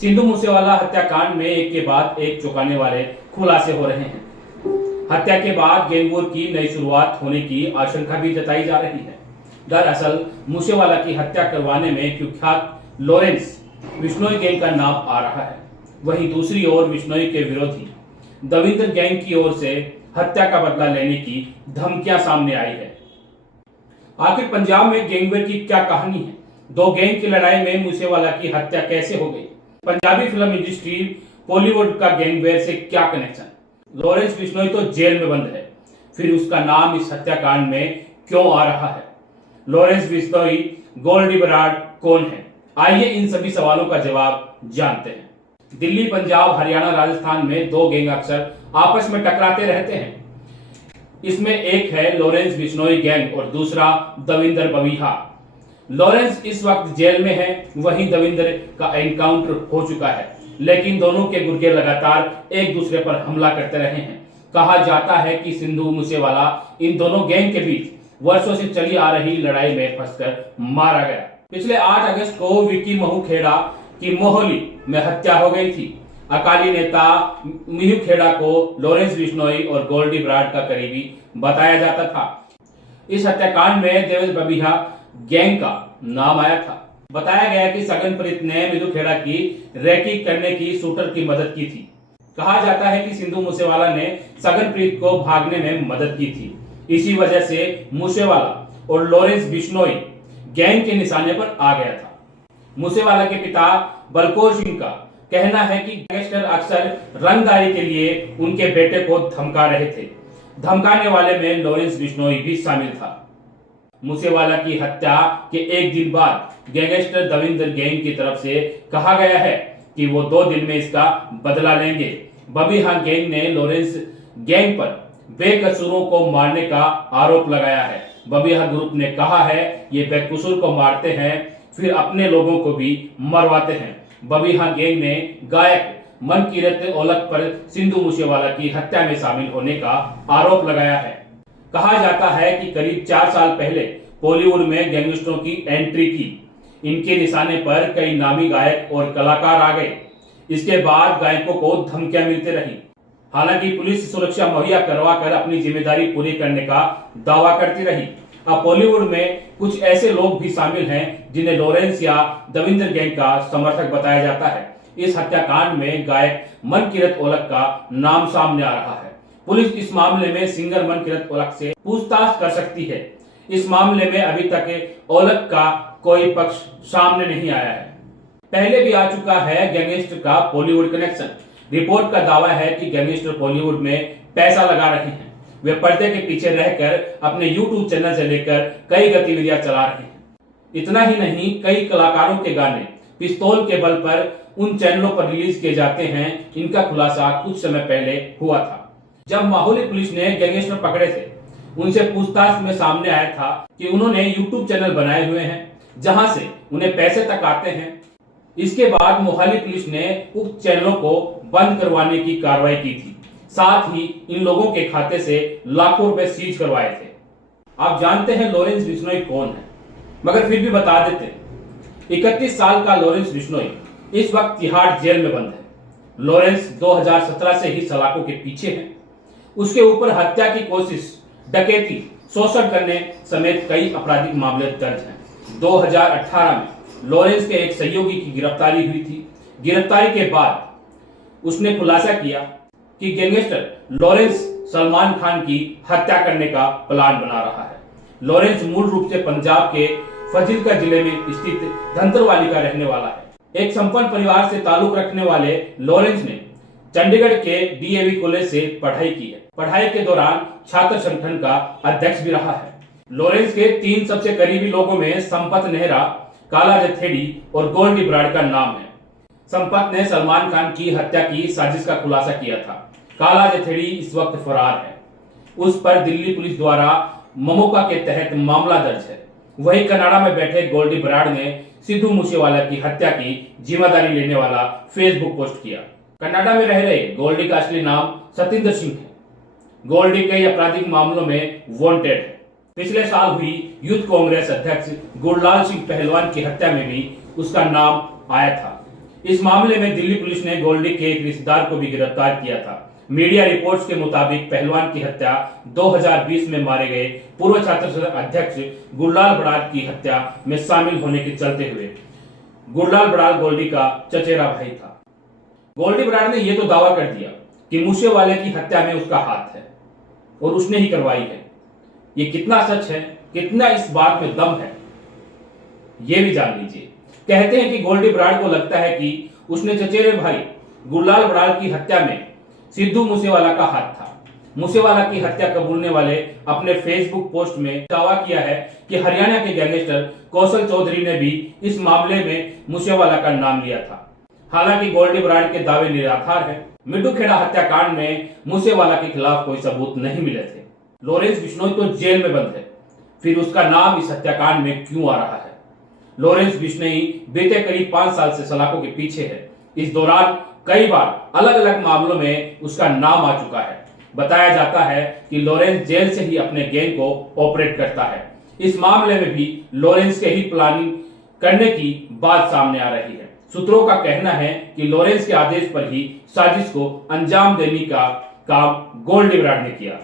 सिंधु मूसेवाला हत्याकांड में एक के बाद एक चौंकाने वाले खुलासे हो रहे हैं। हत्या के बाद गैंग वॉर की नई शुरुआत होने की आशंका भी जताई जा रही है। दरअसल मूसेवाला की हत्या करवाने में कुख्यात लॉरेंस बिश्नोई गैंग का नाम आ रहा है। वहीं दूसरी ओर बिश्नोई के विरोधी दविंदर गैंग की ओर से हत्या का बदला लेने की धमकियां सामने आई है। आखिर पंजाब में गैंगवेयर की क्या कहानी है? दो गैंग की लड़ाई में मूसेवाला की हत्या कैसे हो गई? पंजाबी फिल्म इंडस्ट्री बॉलीवुड का गैंगवेयर से क्या कनेक्शन? लॉरेंस बिश्नोई तो जेल में बंद है, फिर उसका नाम इस हत्याकांड में क्यों आ रहा है? लॉरेंस बिश्नोई गोल्डी बराड़ कौन है? आइए इन सभी सवालों का जवाब जानते हैं। दिल्ली, पंजाब, हरियाणा, राजस्थान में दो गैंग अक्सर आपस में टकराते रहते हैं। इसमें एक है लॉरेंस बिश्नोई गैंग और दूसरा दविंदर बबिहा। लॉरेंस इस वक्त जेल में है, वहीं दविंदर का एनकाउंटर हो चुका है, लेकिन दोनों के गुर्गे लगातार एक दूसरे पर हमला करते रहे हैं। कहा जाता है कि सिंधु मूसेवाला इन दोनों गैंग के बीच वर्षों से चली आ रही लड़ाई में फंसकर मारा गया। पिछले 8 अगस्त को विकी महू खेड़ा की मोहाली में हत्या हो गई थी। अकाली नेता मिहू खेड़ा को लॉरेंस बिश्नोई और गोल्डी बराड़ का करीबी बताया जाता था। इस हत्याकांड में देवेश बबिहा गैंग का नाम आया था। बताया गया कि सगनप्रीत ने मिहू खेड़ा की रैकी करने की शूटर की मदद की थी। कहा जाता है कि सिंधु मूसेवाला ने सगनप्रीत को भागने में मदद की थी। इसी वजह से मूसेवाला और लॉरेंस बिश्नोई गैंग के निशाने पर आ गया था। मूसेवाला के पिता बलकौर सिंह का कहना है कि गैंगस्टर अक्सर रंगदारी के लिए उनके बेटे को धमका रहे थे। धमकाने वाले में लॉरेंस बिश्नोई भी शामिल था। मूसेवाला की हत्या के एक दिन बाद गैंगस्टर दविंदर गैंग की तरफ से कहा गया है कि वो 2 दिन में इसका बदला लेंगे। बबिहा गैंग ने लॉरेंस गैंग पर बेकसूरों को मारने का आरोप लगाया है। बबिहा ग्रुप ने कहा है ये बेकसूर को मारते हैं, फिर अपने लोगों को भी मरवाते हैं। बबिहा गैंग ने गायक मनकीरत औलख पर सिंधु मूसेवाला की हत्या में शामिल होने का आरोप लगाया है। कहा जाता है कि करीब 4 साल पहले बॉलीवुड में गैंगस्टरों की एंट्री की। इनके निशाने पर कई नामी गायक और कलाकार आ गए। इसके बाद गायकों को धमकियां मिलती रही। हालांकि पुलिस सुरक्षा मुहैया करवाकर अपनी जिम्मेदारी पूरी करने का दावा करती रही। अब बॉलीवुड में कुछ ऐसे लोग भी शामिल हैं जिन्हें लॉरेंस या दविंदर गैंग का समर्थक बताया जाता है। इस हत्याकांड में गायक मनकीरत औलख का नाम सामने आ रहा है। पुलिस इस मामले में सिंगर मनकीरत औलख से पूछताछ कर सकती है। इस मामले में अभी तक औलख का कोई पक्ष सामने नहीं आया है। पहले भी आ चुका है गैंगस्टर का बॉलीवुड कनेक्शन। रिपोर्ट का दावा है कि गैंगस्टर बॉलीवुड में पैसा लगा रहे हैं। वे पर्दे के पीछे रहकर अपने यूट्यूब चैनल से लेकर कई गतिविधियां चला रहे हैं। इतना ही नहीं, कई कलाकारों के गाने पिस्तौल के बल पर उन चैनलों पर रिलीज किए जाते हैं। इनका खुलासा कुछ समय पहले हुआ था, जब माहौली पुलिस ने गैंगस्टर पकड़े थे। उनसे पूछताछ में सामने आया था कि उन्होंने यूट्यूब चैनल बनाए हुए हैं जहां से उन्हें पैसे तक आते हैं। इसके बाद मोहाली पुलिस ने उक्त चैनलों को बंद करवाने की कार्रवाई की थी। साथ ही इन लोगों के खाते से लाखों रुपए सीज करवाए थे। आप जानते हैं लॉरेंस बिश्नोई कौन है, मगर फिर भी बता देते हैं। 31 साल का लॉरेंस बिश्नोई इस वक्त तिहाड़ जेल में बंद है। लॉरेंस 2017 से ही सलाखों के पीछे है। उसके ऊपर हत्या की कोशिश, डकैती, शोषण करने समेत कई आपराधिक मामले दर्ज हैं। 2018 में लॉरेंस के एक सहयोगी की गिरफ्तारी हुई थी। गिरफ्तारी के बाद उसने खुलासा किया कि गैंगस्टर लॉरेंस सलमान खान की हत्या करने का प्लान बना रहा है। लॉरेंस मूल रूप से पंजाब के फाजिल्का जिले में स्थित धंतरवाली का रहने वाला है। एक संपन्न परिवार से ताल्लुक रखने वाले लॉरेंस ने चंडीगढ़ के डीएवी कॉलेज से पढ़ाई की है। पढ़ाई के दौरान छात्र संगठन का अध्यक्ष भी रहा है। लॉरेंस के 3 सबसे करीबी लोगों में संपत नेहरा, काला जथेड़ी और गोल्डी बराड़ का नाम है। संपत ने सलमान खान की हत्या की साजिश का खुलासा किया था। काला जथेड़ी इस वक्त फरार है। उस पर दिल्ली पुलिस द्वारा ममोका के तहत मामला दर्ज है। वही कनाडा में बैठे गोल्डी बराड़ ने सिंधु मूसेवाला की हत्या की जिम्मेदारी लेने वाला फेसबुक पोस्ट किया। कनाडा में रह रहे गोल्डी का असली नाम सतिंदर सिंह है। गोल्डी कई आपराधिक मामलों में वांटेड है। पिछले साल हुई यूथ कांग्रेस अध्यक्ष गुरलाल सिंह पहलवान की हत्या में भी उसका नाम आया था। इस मामले में दिल्ली पुलिस ने गोल्डी के एक रिश्तेदार को भी गिरफ्तार किया था। मीडिया रिपोर्ट्स के मुताबिक पहलवान की हत्या 2020 में मारे गए पूर्व छात्र संघ अध्यक्ष गुरलाल बड़ाल की हत्या में शामिल होने के चलते हुए गुरलाल बड़ाल गोल्डी का चचेरा भाई था। गोल्डी बड़ाल ने यह तो दावा कर दिया कि मूसेवाले की हत्या में उसका हाथ है और उसने ही करवाई है। ये कितना सच है, कितना इस बात में दम है, ये भी जान लीजिए। कहते हैं कि गोल्डी बराड़ को लगता है कि उसने चचेरे भाई गुरलाल बड़ाल की हत्या में सिद्धू मूसेवाला का हाथ था। मूसेवाला की हत्या कबूलने वाले अपने फेसबुक पोस्ट में दावा किया है कि हरियाणा के गैंगस्टर कौशल चौधरी ने भी इस मामले में मूसेवाला का नाम लिया था। हालांकि गोल्डी बराड़ के दावे निराधार है। मिड्डू खेड़ा हत्याकांड में मूसेवाला के खिलाफ कोई सबूत नहीं मिले थे। लॉरेंस बिश्नोई तो जेल में बंद है, फिर उसका नाम इस हत्याकांड में क्यों आ रहा है? लॉरेंस बिश्नोई बीते करीब 5 साल से सलाखों के पीछे है। इस दौरान कई बार अलग अलग मामलों में उसका नाम आ चुका है। बताया जाता है कि लॉरेंस जेल से ही अपने गैंग को ऑपरेट करता है। इस मामले में भी लॉरेंस के ही प्लानिंग करने की बात सामने आ रही है। सूत्रों का कहना है कि लॉरेंस के आदेश पर ही साजिश को अंजाम देने का काम गोल्डी बराड़ ने किया।